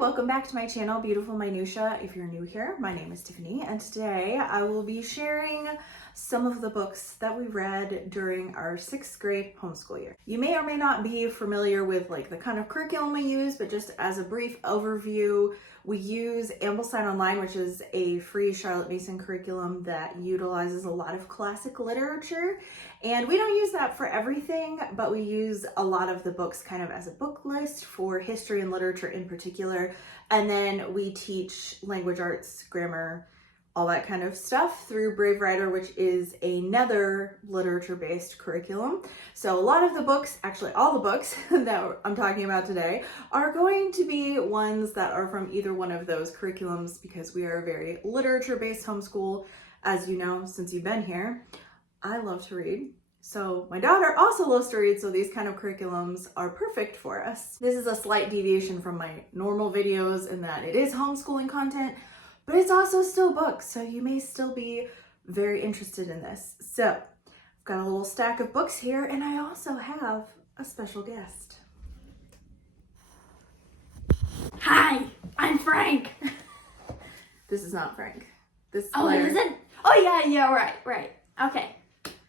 welcome back to my channel, Beautiful Minutia. If you're new here, my name is Tiffany, and today I will be sharing some of the books that we read during our 6th grade homeschool year. You may or may not be familiar with the kind of curriculum we use, but just as a brief overview, we use Ambleside Online, which is a free Charlotte Mason curriculum that utilizes a lot of classic literature. And we don't use that for everything, but we use a lot of the books kind of as a book list for history and literature in particular. And then we teach language arts, grammar, all that kind of stuff through Brave Writer, which is another literature-based curriculum. So a lot of the books, actually all the books that I'm talking about today, are going to be ones that are from either one of those curriculums because we are a very literature-based homeschool. As you know, since you've been here, I love to read. So my daughter also loves to read, so these kind of curriculums are perfect for us. This is a slight deviation from my normal videos in that it is homeschooling content, but it's also still books, so you may still be very interested in this. So I've got a little stack of books here, and I also have a special guest. Hi, I'm Frank. This is not Frank. This is Oh, Claire. is it? Oh, yeah, right. Okay,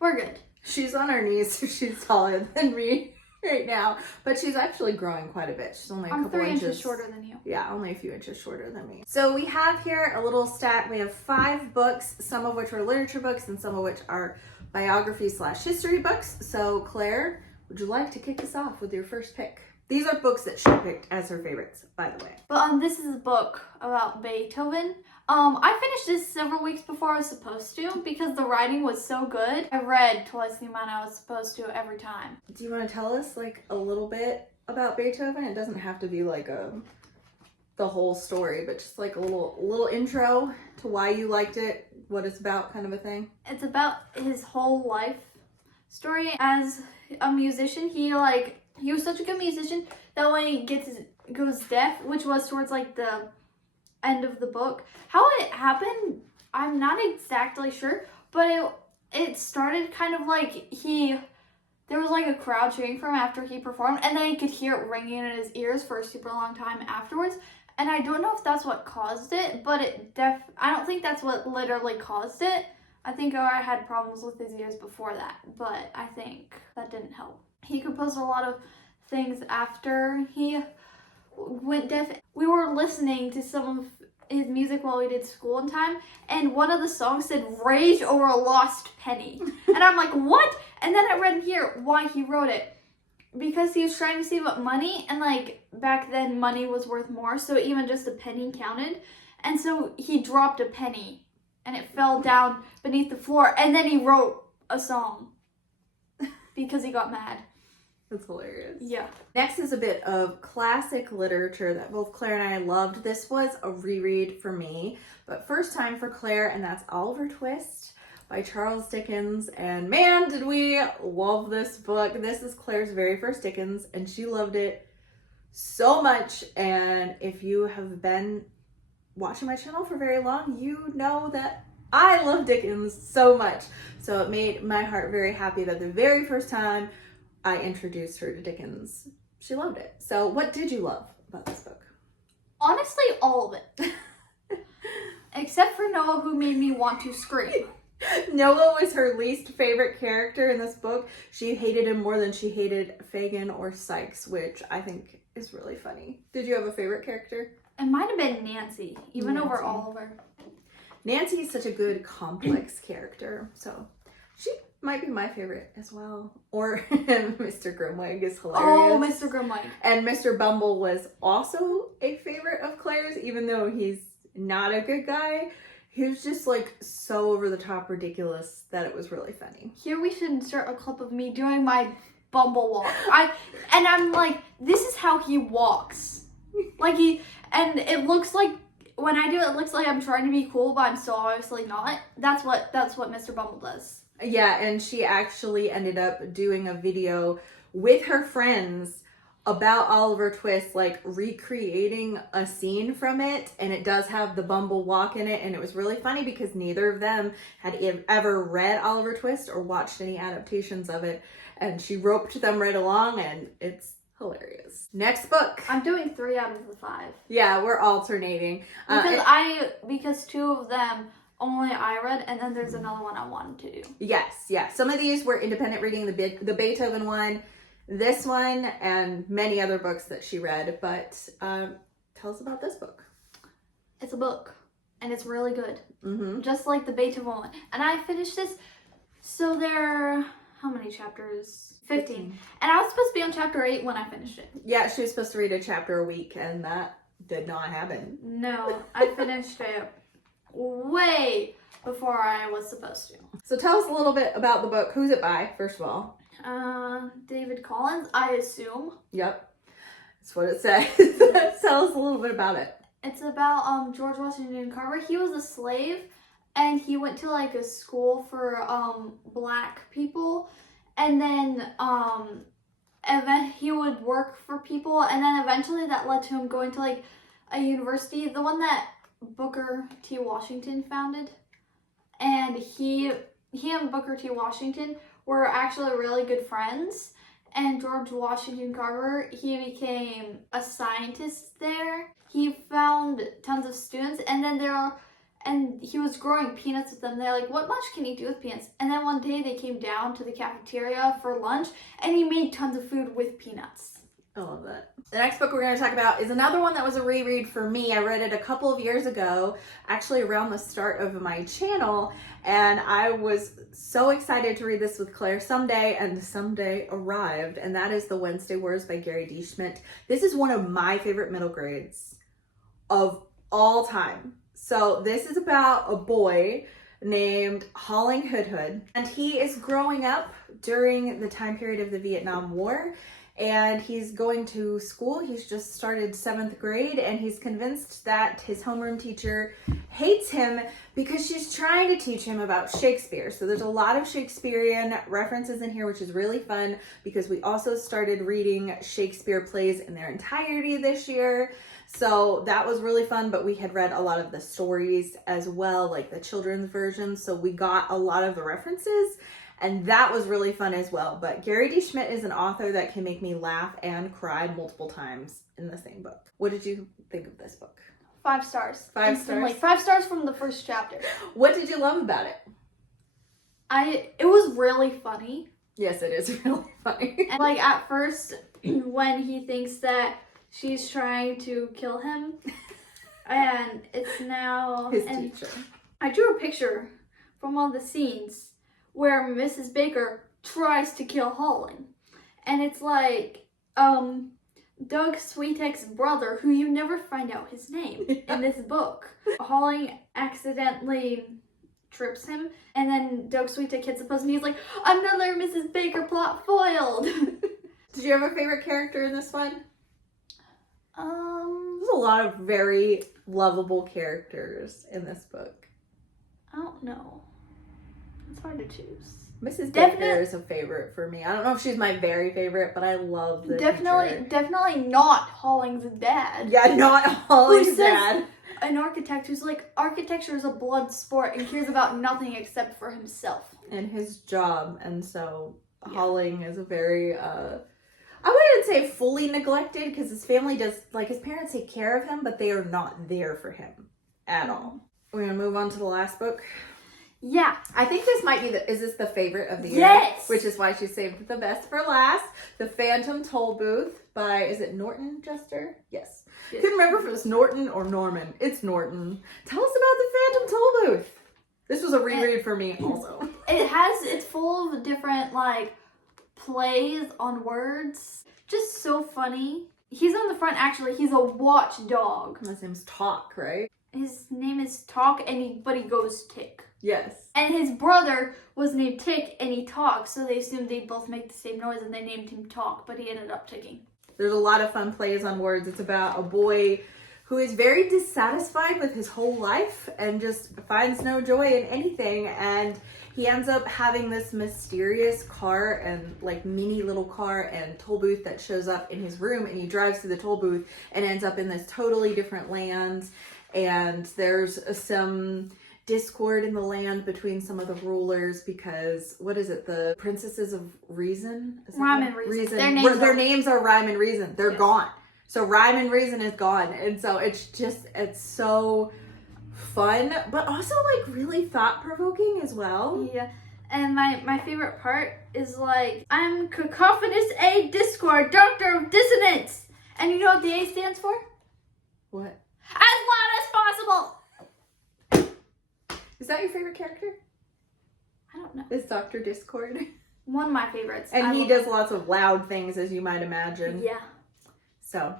we're good. She's on her knees, so she's taller than me right now, but she's actually growing quite a bit. She's only a I'm couple 3 inches inches shorter than you. Yeah, only a few inches shorter than me. So we have here a little stack. We have 5 books, some of which are literature books and some of which are biography/history books. So Claire, would you like to kick us off with your first pick? These are books that she picked as her favorites, by the way. But this is a book about Beethoven. I finished this several weeks before I was supposed to because the writing was so good. I read twice the amount I was supposed to every time. Do you want to tell us a little bit about Beethoven? It doesn't have to be the whole story, but just a little intro to why you liked it, what it's about, kind of a thing. It's about his whole life story as a musician. He was such a good musician that when he goes deaf, which was towards the end of the book. How it happened, I'm not exactly sure, but it started kind of there was a crowd cheering for him after he performed, and then he could hear it ringing in his ears for a super long time afterwards. And I don't know if that's what caused it, but I don't think that's what literally caused it. I think I had problems with his ears before that, but I think that didn't help. He composed a lot of things after he went deaf. We were listening to some of his music while we did school in time, and one of the songs said "Rage over a Lost Penny." And I'm like, what? And then I read in here why he wrote it. Because he was trying to save up money, and back then money was worth more, so even just a penny counted. And so he dropped a penny and it fell down beneath the floor, and then he wrote a song because he got mad. That's hilarious. Yeah. Next is a bit of classic literature that both Claire and I loved. This was a reread for me, but first time for Claire, and that's Oliver Twist by Charles Dickens. And man, did we love this book. This is Claire's very first Dickens, and she loved it so much. And if you have been watching my channel for very long, you know that I love Dickens so much. So it made my heart very happy that the very first time I introduced her to Dickens, she loved it. So what did you love about this book? Honestly, all of it. Except for Noah, who made me want to scream. Noah was her least favorite character in this book. She hated him more than she hated Fagin or Sykes, which I think is really funny. Did you have a favorite character? It might have been Nancy, even Nancy. over Oliver. Nancy is such a good, complex character, so she might be my favorite as well. Or Mr. Grimwig is hilarious. Oh, Mr. Grimwig. And Mr. Bumble was also a favorite of Claire's, even though he's not a good guy. He was just so over the top ridiculous that it was really funny. Here we should insert a clip of me doing my Bumble walk. I'm this is how he walks. And it looks when I do it looks like I'm trying to be cool, but I'm so obviously not. That's what Mr. Bumble does. Yeah, and she actually ended up doing a video with her friends about Oliver Twist, recreating a scene from it, and it does have the Bumble walk in it, and it was really funny because neither of them had ever read Oliver Twist or watched any adaptations of it, and she roped them right along, and it's Hilarious. Next book. I'm doing 3 out of the 5. Yeah, we're alternating. Because 2 of them only I read, and then there's another one I wanted to do. Yes, yeah. Some of these were independent reading, the Beethoven one, this one, and many other books that she read. But tell us about this book. It's a book, and it's really good. Mm-hmm. Just like the Beethoven one. And I finished this, so there are, how many chapters? 15. And I was supposed to be on chapter 8 when I finished it. Yeah, she was supposed to read a chapter a week, and that did not happen. No, I finished it way before I was supposed to. So tell us a little bit about the book. Who's it by, first of all? David Collins, I assume. Yep, that's what it says. Tell us a little bit about it. It's about George Washington Carver. He was a slave, and he went to like a school for black people, and then he would work for people, and then eventually that led to him going to like a university, the one that Booker T. Washington founded. And he and Booker T. Washington were actually really good friends. And George Washington Carver, he became a scientist there. He found tons of students, and then he was growing peanuts with them. They're like, what much can you do with peanuts? And then one day they came down to the cafeteria for lunch, and he made tons of food with peanuts. I love that. The next book we're going to talk about is another one that was a reread for me. I read it a couple of years ago, actually around the start of my channel, and I was so excited to read this with Claire someday, and someday arrived, and that is The Wednesday Wars by Gary D. Schmidt. This is one of my favorite middle grades of all time. So this is about a boy named Holling Hoodhood, and he is growing up during the time period of the Vietnam War. And he's going to school. He's just started 7th grade, and he's convinced that his homeroom teacher hates him because she's trying to teach him about Shakespeare. So there's a lot of Shakespearean references in here, which is really fun because we also started reading Shakespeare plays in their entirety this year. So that was really fun, but we had read a lot of the stories as well, like the children's version. So we got a lot of the references, and that was really fun as well. But Gary D. Schmidt is an author that can make me laugh and cry multiple times in the same book. What did you think of this book? 5 stars. 5 Instantly. stars? 5 stars from the first chapter. What did you love about it? It was really funny. Yes, it is really funny. And like at first, when he thinks that she's trying to kill him, and it's now His teacher. I drew a picture from one of the scenes where Mrs. Baker tries to kill Holling. And it's like, Doug Sweetek's brother, who you never find out his name in this book. Holling accidentally trips him, and then Doug Sweetek hits the post, and he's like, another Mrs. Baker plot foiled. Did you have a favorite character in this one? There's a lot of very lovable characters in this book. I don't know. It's hard to choose. Mrs. Baker is a favorite for me. I don't know if she's my very favorite, but I love the teacher. Definitely not Holling's dad. Yeah, not Holling's dad. An architect who's like, architecture is a blood sport and cares about nothing except for himself. And his job. And so Holling is a very, I wouldn't say fully neglected, because his family does, like his parents take care of him, but they are not there for him at all. We're going to move on to the last book. Yeah. I think this might be is this the favorite of the year? Yes! Which is why she saved the best for last. The Phantom Toll Booth by, is it Norton Juster? Yes. Couldn't remember if it was Norton or Norman. It's Norton. Tell us about the Phantom Toll Booth. This was a reread for me also. It's full of different like plays on words. Just so funny. He's on the front actually. He's a watchdog. His name's Talk, right? His name is Talk, but he goes Tick. Yes. And his brother was named Tick, and he talks, so they assumed they both make the same noise, and they named him Talk, but he ended up ticking. There's a lot of fun plays on words. It's about a boy who is very dissatisfied with his whole life and just finds no joy in anything, and he ends up having this mysterious car and like mini little car and toll booth that shows up in his room, and he drives to the toll booth and ends up in this totally different land, and there's some discord in the land between some of the rulers because, what is it, the princesses of reason? Rhyme and Reason. Their names are Rhyme and Reason. They're Yes. gone. So Rhyme and Reason is gone. And so it's so fun, but also like really thought-provoking as well. Yeah. And my favorite part is like, I'm Cacophonous A Discord, Doctor of Dissonance. And you know what the A stands for? What? As loud as possible. Is that your favorite character? I don't know. Is Dr. Discord? One of my favorites. And he does lots of loud things, as you might imagine. Yeah. So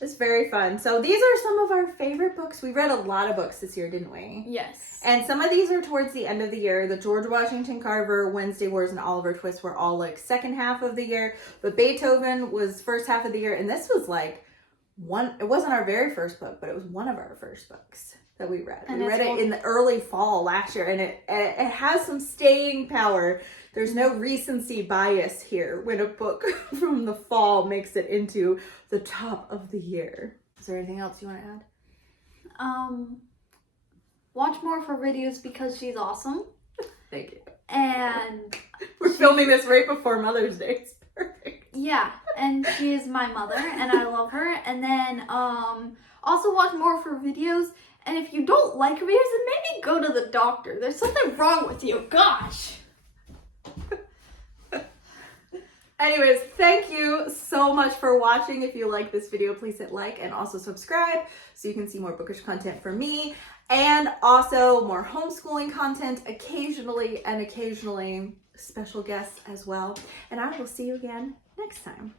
it's very fun. So these are some of our favorite books. We read a lot of books this year, didn't we? Yes. And some of these are towards the end of the year. The George Washington Carver, Wednesday Wars, and Oliver Twist were all like second half of the year. But Beethoven was first half of the year. And this was like it wasn't our very first book, but it was one of our first books that we read. And we read it in the early fall last year, and it has some staying power. There's no recency bias here when a book from the fall makes it into the top of the year. Is there anything else you want to add? Watch more of her videos because she's awesome. Thank you. And we're filming this right before Mother's Day. It's perfect. Yeah, and she is my mother, and I love her. And then also watch more of her videos. And if you don't like her videos, then maybe go to the doctor. There's something wrong with you. Gosh. Anyways, thank you so much for watching. If you like this video, please hit like and also subscribe so you can see more bookish content from me and also more homeschooling content occasionally and occasionally special guests as well. And I will see you again next time.